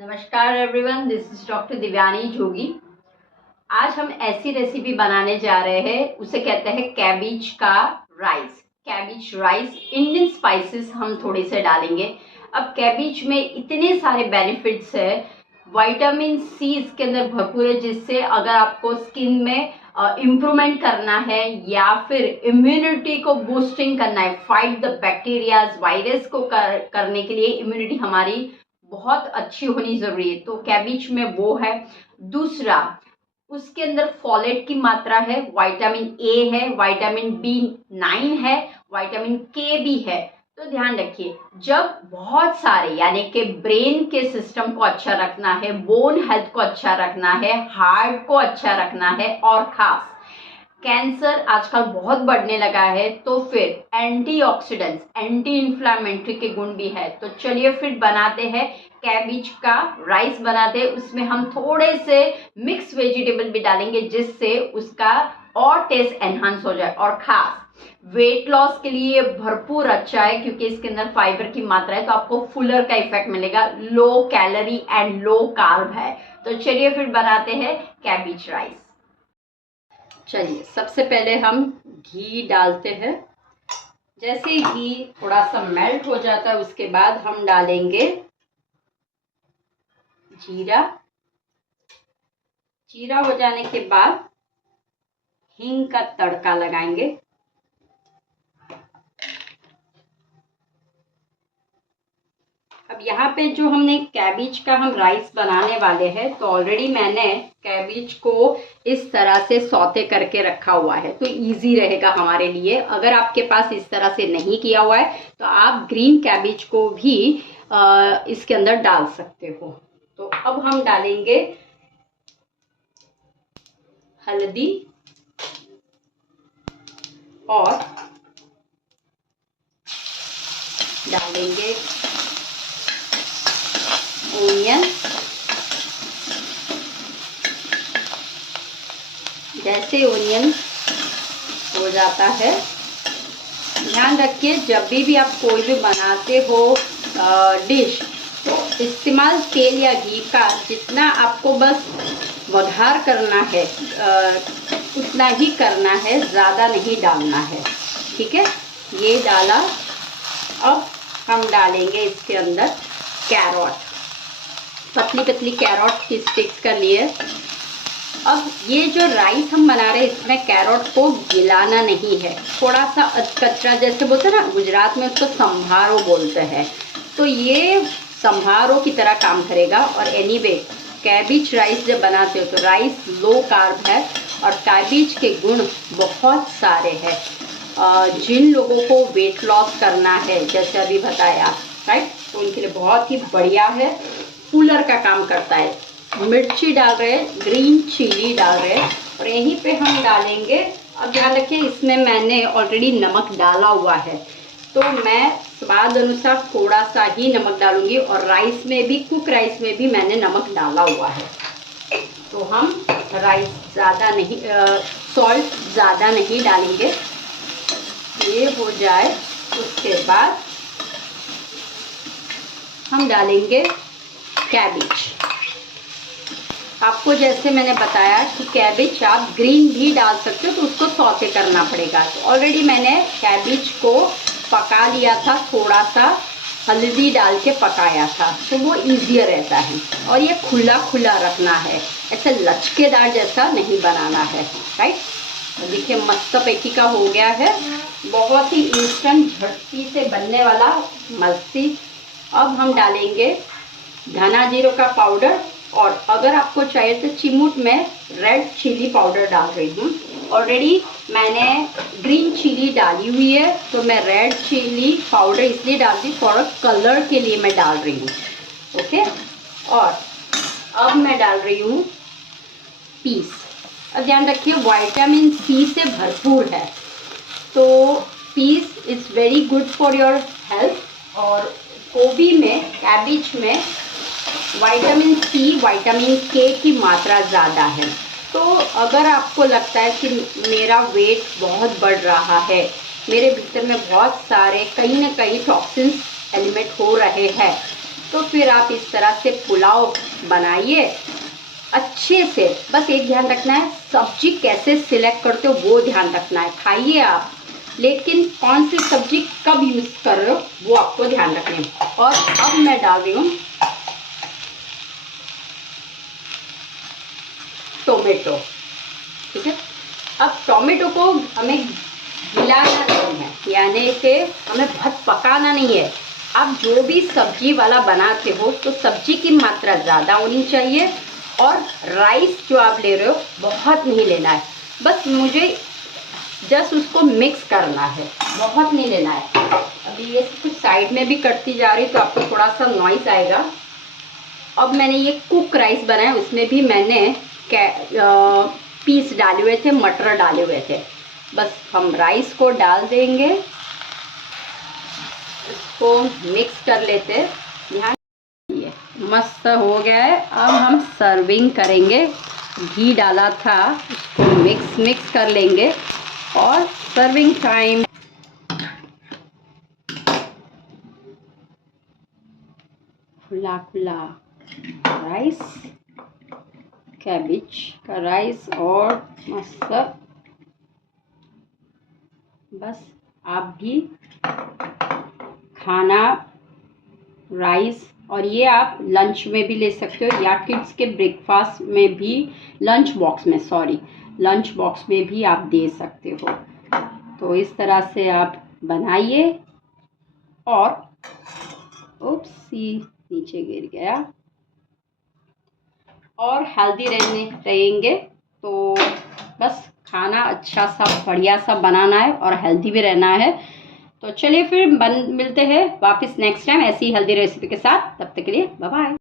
नमस्कार everyone, this is doctor Divyani Jogi. आज हम ऐसी रेसिपी बनाने जा रहे हैं, उसे कहते हैं कैबेज का rice. Cabbage rice, Indian spices हम थोड़े से डालेंगे। अब कैबेज में इतने सारे बेनिफिट्स है, विटामिन सी इसके अंदर भरपूर है, जिससे अगर आपको स्किन में इम्प्रूवमेंट करना है या फिर इम्यूनिटी को बूस्टिंग करना है, फाइट द बैक्टीरियाज, वायरस को करने के लिए इम्यूनिटी हमारी बहुत अच्छी होनी जरूरी है, तो कैबेज में वो है। दूसरा, उसके अंदर फॉलेट की मात्रा है, विटामिन ए है, विटामिन B9 है, विटामिन के भी है। तो ध्यान रखिए, जब बहुत सारे यानी कि ब्रेन के सिस्टम को अच्छा रखना है, बोन हेल्थ को अच्छा रखना है, हार्ट को अच्छा रखना है, और खास कैंसर आजकल बहुत बढ़ने लगा है, तो फिर एंटीऑक्सीडेंट्स, एंटी इंफ्लेमेटरी के गुण भी है। तो चलिए फिर बनाते हैं कैबेज का राइस बनाते हैं। उसमें हम थोड़े से मिक्स वेजिटेबल भी डालेंगे, जिससे उसका और टेस्ट एनहांस हो जाए, और खास वेट लॉस के लिए भरपूर अच्छा है, क्योंकि इसके अंदर फाइबर की मात्रा है, तो आपको फुलर का इफेक्ट मिलेगा। Low calorie and low carb है। तो चलिए फिर बनाते हैं कैबेज राइस। चलिए, सबसे पहले हम घी डालते हैं। जैसे ही घी थोड़ा सा मेल्ट हो जाता है, उसके बाद हम डालेंगे जीरा। जीरा हो जाने के बाद हींग का तड़का लगाएंगे। अब यहाँ पे जो हमने कैबेज का हम राइस बनाने वाले हैं, तो ऑलरेडी मैंने कैबेज को इस तरह से सौते करके रखा हुआ है, तो इजी रहेगा हमारे लिए। अगर आपके पास इस तरह से नहीं किया हुआ है, तो आप ग्रीन कैबेज को भी इसके अंदर डाल सकते हो। तो अब हम डालेंगे हल्दी और डालेंगे ओनियन। जैसे ओनियन हो जाता है, ध्यान रखिए जब भी आप कोई भी बनाते हो डिश, तो इस्तेमाल तेल या घी का जितना आपको बस वघार करना है उतना ही करना है, ज़्यादा नहीं डालना है। ठीक है, ये डाला। अब हम डालेंगे इसके अंदर कैरोट, पतली पतली कैरोट की स्टिक्स कर लिए। अब ये जो राइस हम बना रहे हैं, इसमें कैरोट को गिलाना नहीं है, थोड़ा सा कच्चा, जैसे बोलते हैं ना, गुजरात में उसको संभारो बोलते हैं, तो ये संभारो की तरह काम करेगा। और एनीवे, कैबेज राइस जब बनाते हो तो राइस लो कार्ब है, और कैबेज के गुण बहुत सारे हैं। जिन लोगों को वेट लॉस करना है, जैसे अभी बताया, राइट, तो उनके लिए बहुत ही बढ़िया है, कूलर का काम करता है। मिर्ची डाल रहे हैं, ग्रीन चिली डाल रहे हैं, और यहीं पे हम डालेंगे। अब ध्यान रखिए, इसमें मैंने ऑलरेडी नमक डाला हुआ है, तो मैं स्वाद अनुसार थोड़ा सा ही नमक डालूंगी, और राइस में भी, कुक राइस में भी मैंने नमक डाला हुआ है। तो हम राइस ज़्यादा नहीं, सॉल्ट ज़्यादा नहीं डालेंगे। ये हो जाए, उसके बाद हम डालेंगे कैबेज। आपको जैसे मैंने बताया कि कैबेज आप ग्रीन भी डाल सकते हो, तो उसको सौते करना पड़ेगा। तो ऑलरेडी मैंने कैबेज को पका लिया था, थोड़ा सा हल्दी डाल के पकाया था, तो वो ईजियर रहता है। और ये खुला खुला रखना है, ऐसे लचकेदार जैसा नहीं बनाना है, राइट। तो देखिए, मस्त पैकी का हो गया है, बहुत ही इंस्टेंट झटपट से बनने वाला मस्ती। अब हम डालेंगे धना जीरा का पाउडर, और अगर आपको चाहिए तो चिमूट में रेड चिली पाउडर डाल रही हूँ। ऑलरेडी मैंने ग्रीन चिली डाली हुई है, तो मैं रेड चिली पाउडर इसलिए डालती, थोड़ा कलर के लिए मैं डाल रही हूँ। ओके, और अब मैं डाल रही हूँ पीस। अब ध्यान रखिए, विटामिन सी से भरपूर है, तो peas is very good for your health. और गोभी में, कैबेज में विटामिन सी, विटामिन के की मात्रा ज़्यादा है। तो अगर आपको लगता है कि मेरा वेट बहुत बढ़ रहा है, मेरे भीतर में बहुत सारे कहीं ना कहीं टॉक्सिन्स एलिमिनेट हो रहे हैं, तो फिर आप इस तरह से पुलाव बनाइए अच्छे से। बस एक ध्यान रखना है, सब्जी कैसे सिलेक्ट करते हो वो ध्यान रखना है। खाइए आप, लेकिन कौन सी सब्जी कब यूज़ कर रहे हो वो आपको ध्यान रखना है। और अब मैं डाल रही हूँ टोमेटो। ठीक है, अब टोमेटो को हमें हिलाना नहीं है, यानी कि हमें बहुत पकाना नहीं है। आप जो भी सब्जी वाला बनाते हो तो सब्जी की मात्रा ज़्यादा होनी चाहिए, और राइस जो आप ले रहे हो बहुत नहीं लेना है। बस मुझे जस्ट उसको मिक्स करना है, बहुत नहीं लेना है। अभी ये कुछ साइड में भी करती जा रही तो आपको थोड़ा सा नॉइस आएगा। अब मैंने ये कुक राइस बनाया, उसमें भी मैंने पीस डाले हुए थे, मटर डाले हुए थे। बस हम राइस को डाल देंगे, इसको मिक्स कर लेते हैं। ध्यान, ये मस्त हो गया है। अब हम सर्विंग करेंगे। घी डाला था, उसको मिक्स कर लेंगे और सर्विंग टाइम। खुला खुला राइस, कैबिज का राइस और मस्त। बस आप भी खाना राइस, और ये आप लंच में भी ले सकते हो या किड्स के ब्रेकफास्ट में भी, लंच बॉक्स में भी आप दे सकते हो। तो इस तरह से आप बनाइए। और नीचे गिर गया। और हेल्दी रहेंगे तो बस खाना अच्छा सा बढ़िया सा बनाना है और हेल्दी भी रहना है। तो चलिए फिर मिलते हैं वापस नेक्स्ट टाइम ऐसी हेल्दी रेसिपी के साथ। तब तक के लिए बाय बाय।